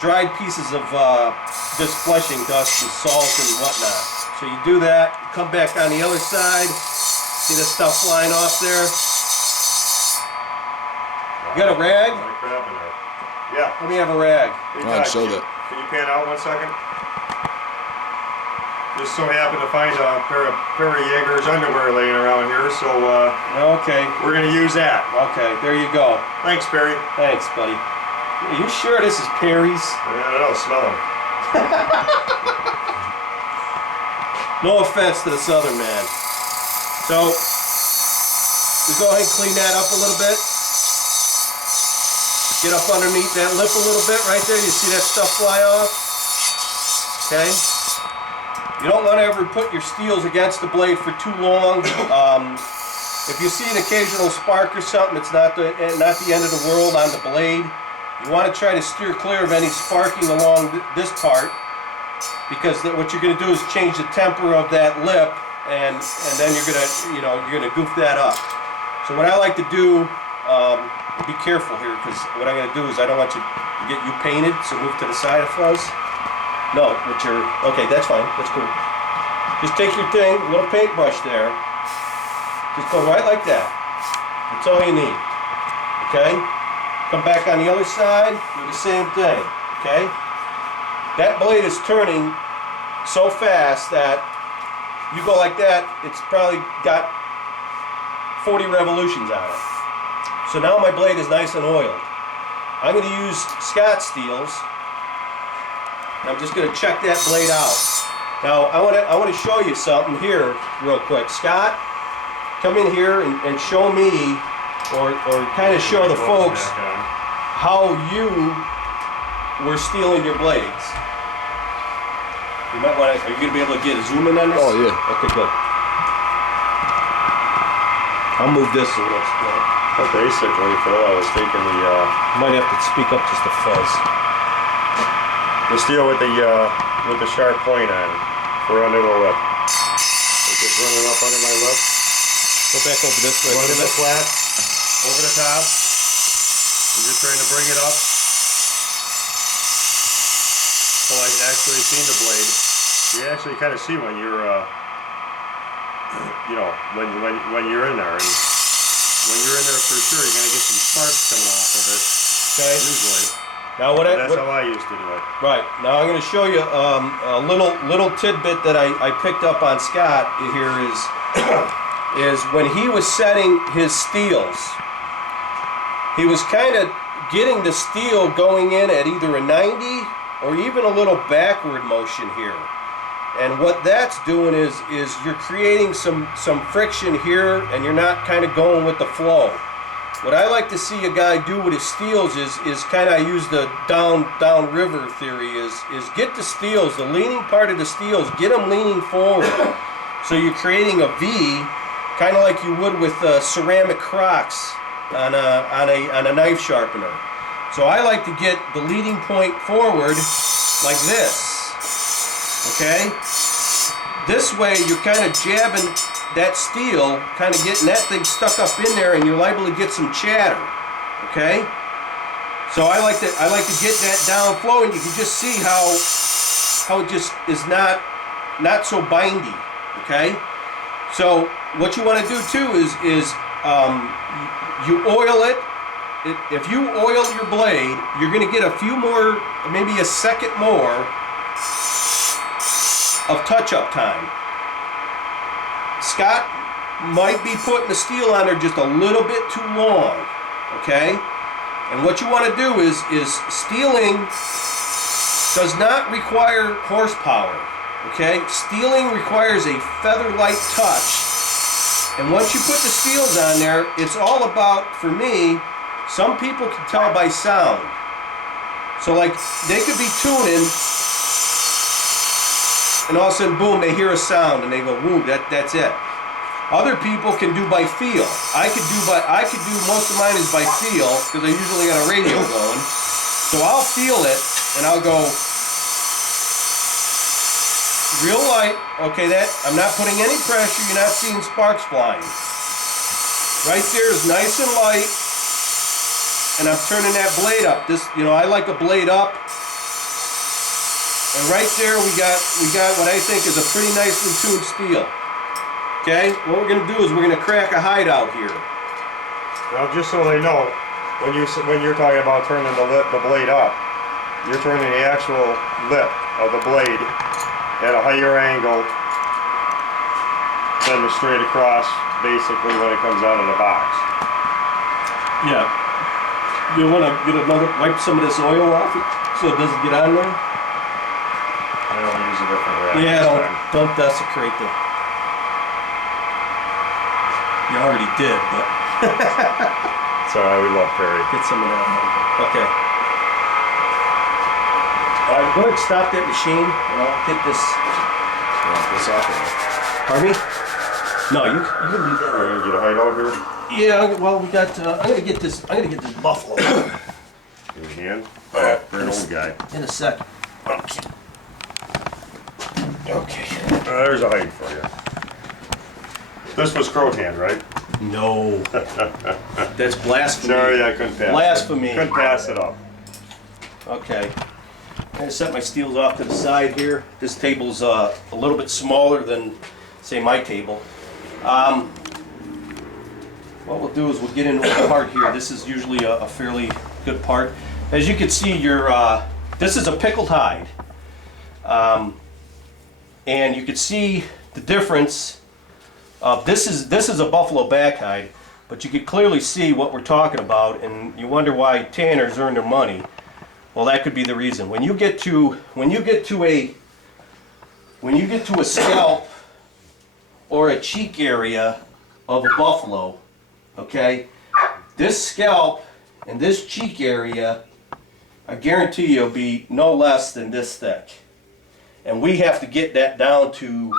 dried pieces of just fleshing dust and salt and whatnot. So you do that, come back on the other side, see the stuff flying off there? You got a rag? A lot of crap in there. Yeah. Let me have a rag. Hey, Go ahead, show that. Can you pan out 1 second? Just so happened to find a pair of Jaeger's underwear laying around here, so okay, we're gonna use that. Okay, there you go. Thanks, Perry. Thanks, buddy. Are you sure this is Perry's? I don't know, smell them. No offense to the Southern man. So, we go ahead and clean that up a little bit. Get up underneath that lip a little bit right there. You see that stuff fly off? Okay. You don't want to ever put your steels against the blade for too long. If you see an occasional spark or something, it's not the end of the world on the blade. You want to try to steer clear of any sparking along this part, because what you're going to do is change the temper of that lip, and then you're gonna goof that up. So what I like to do, be careful here, because what I'm going to do is I don't want you to get you painted. So move to the side of fuzz. No, okay, that's fine. That's cool. Just take your thing, a little paintbrush there. Just go right like that. That's all you need. Okay? Come back on the other side, do the same thing. Okay? That blade is turning so fast that you go like that, it's probably got 40 revolutions on it. So now my blade is nice and oiled. I'm going to use Scott steels. I'm just going to check that blade out. Now I want to show you something here real quick. Scott, come in here and show me, or kind of show the folks how you were stealing your blades. You might want to. Are you going to be able to get a zoom in on this? Oh yeah. Okay, good. I'll move this a little. Well, basically, Phil, I was taking the Might have to speak up just a fuzz. steel with the sharp point on it for under the lip. It's just running up under my lip. Go back over this way. Running the flat, over the top. You're just trying to bring it up. So I actually seen the blade. You actually kind of see when you're, you know, when you're in there, and when you're in there for sure, you're gonna get some sparks coming off of it. Okay. Usually. Now that's how I used to do it. Right. Now I'm going to show you a little tidbit that I picked up on Scott here is when he was setting his steels, he was kind of getting the steel going in at either a 90 or even a little backward motion here. And what that's doing is you're creating some friction here, and you're not kind of going with the flow. What I like to see a guy do with his steels is kind of, I use the down river theory, is get the steels, the leaning part of the steels, get them leaning forward. So you're creating a V, kind of like you would with ceramic crocks on a knife sharpener. So I like to get the leading point forward like this. Okay? This way you're kind of jabbing that steel, kind of getting that thing stuck up in there, and you're liable to get some chatter. Okay? So I like to get that down flow, and you can just see how it just is not so bindy. Okay? So what you want to do too is you oil it. If you oil your blade, you're going to get a few more, maybe a second more of touch-up time. Scott might be putting the steel on there just a little bit too long, okay? And what you want to do is steeling does not require horsepower, okay? Steeling requires a feather-light touch. And once you put the steels on there, it's all about, for me, some people can tell by sound. So like, they could be tuning, and all of a sudden, boom, they hear a sound, and they go, woo, that's it. Other people can do by feel. I could do most of mine is by feel, because I usually got a radio going. So I'll feel it, and I'll go real light. Okay, I'm not putting any pressure. You're not seeing sparks flying. Right there is nice and light, and I'm turning that blade up. I like a blade up. And right there we got what I think is a pretty nicely tuned steel. Okay, what we're going to do is we're going to crack a hide out here. Now, just so they know, when you're talking about turning the blade up, you're turning the actual lip of the blade at a higher angle than the straight across, basically, when it comes out of the box. Yeah. You want to wipe some of this oil off it so it doesn't get on there? I don't use a different rag. Yeah, don't desecrate the. You already did, but. It's alright, we love Perry. Get some of that. Okay. All right, go ahead and stop that machine, and I'll get this. This off of Pardon me? No, you can leave that. Are you gonna get a hide out here? Yeah, well, we got. I'm gonna get this buffalo In your hand? Yeah, you're an old guy. in a second. Okay. There's a hide for you. This was Croatan, right? No. That's blasphemy. Sorry, I couldn't pass Blasphemy. it. Couldn't pass it up. Okay. I'm gonna set my steels off to the side here. This table's a little bit smaller than, say, my table. What we'll do is we'll get into a part here. This is usually a fairly good part. As you can see, this is a pickled hide. And you can see the difference. This is a buffalo back hide, but you can clearly see what we're talking about, and you wonder why tanners earn their money. Well, that could be the reason. When you get to a scalp or a cheek area of a buffalo, okay, this scalp and this cheek area, I guarantee you, will be no less than this thick, and we have to get that down to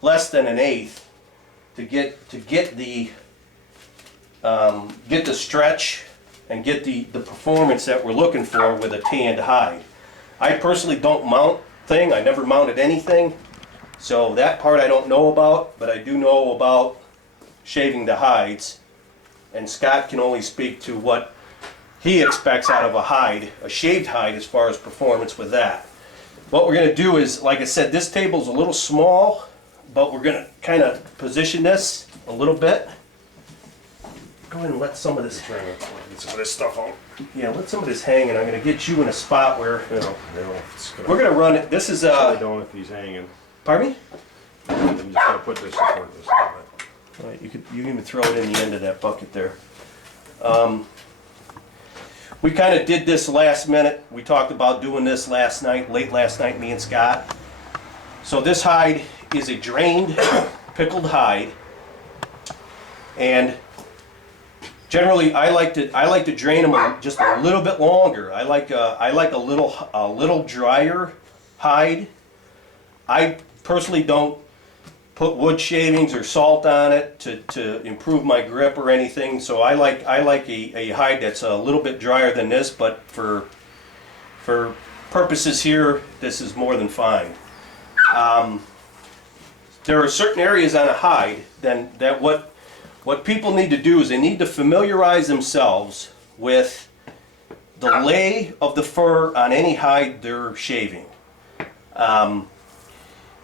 less than 1/8 to get the stretch and get the performance that we're looking for with a tanned hide. I personally don't mount thing. I never mounted anything, so that part I don't know about, but I do know about shaving the hides, and Scott can only speak to what he expects out of a hide, a shaved hide, as far as performance with that. What we're going to do is, like I said, this table's a little small, but we're going to kind of position this a little bit. Go ahead and let some of this hang. Get some of this stuff out. Yeah, let some of this hang, and I'm going to get you in a spot where It's we're going to run it. This is I don't if he's hanging. pardon me? I'm just gonna put this support this a little bit. All right, you can even throw it in the end of that bucket there. We kind of did this last minute. We talked about doing this last night, late last night, me and Scott. So this hide is a drained, pickled hide, and generally I like to drain them just a little bit longer. I like a little drier hide. I personally don't put wood shavings or salt on it to improve my grip or anything. So I like a hide that's a little bit drier than this, but for purposes here, this is more than fine. There are certain areas on a hide that what people need to do is they need to familiarize themselves with the lay of the fur on any hide they're shaving.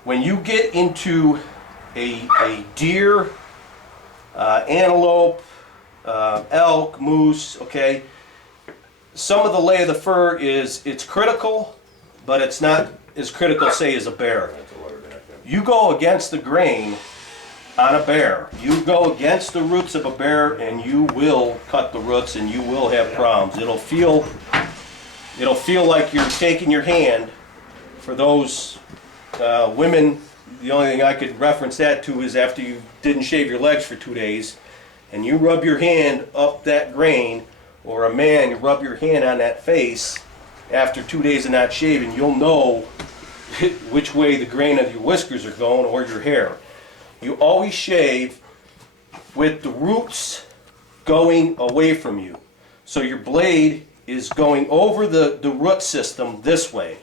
When you get into a deer, antelope, elk, moose, okay, some of the lay of the fur it's critical, but it's not as critical, say, as a bear. You go against the grain on a bear, you go against the roots of a bear, and you will cut the roots and you will have problems. It'll feel like you're taking your hand. For those women, the only thing I could reference that to is after you didn't shave your legs for 2 days and you rub your hand up that grain, or a man, you rub your hand on that face after 2 days of not shaving, you'll know which way the grain of your whiskers are going, or your hair. You always shave with the roots going away from you. So your blade is going over the root system this way.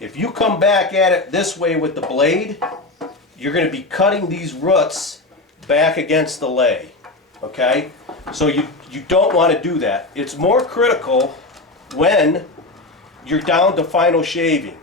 If you come back at it this way with the blade, you're going to be cutting these roots back against the lay. Okay? So you don't want to do that. It's more critical when you're down to final shaving.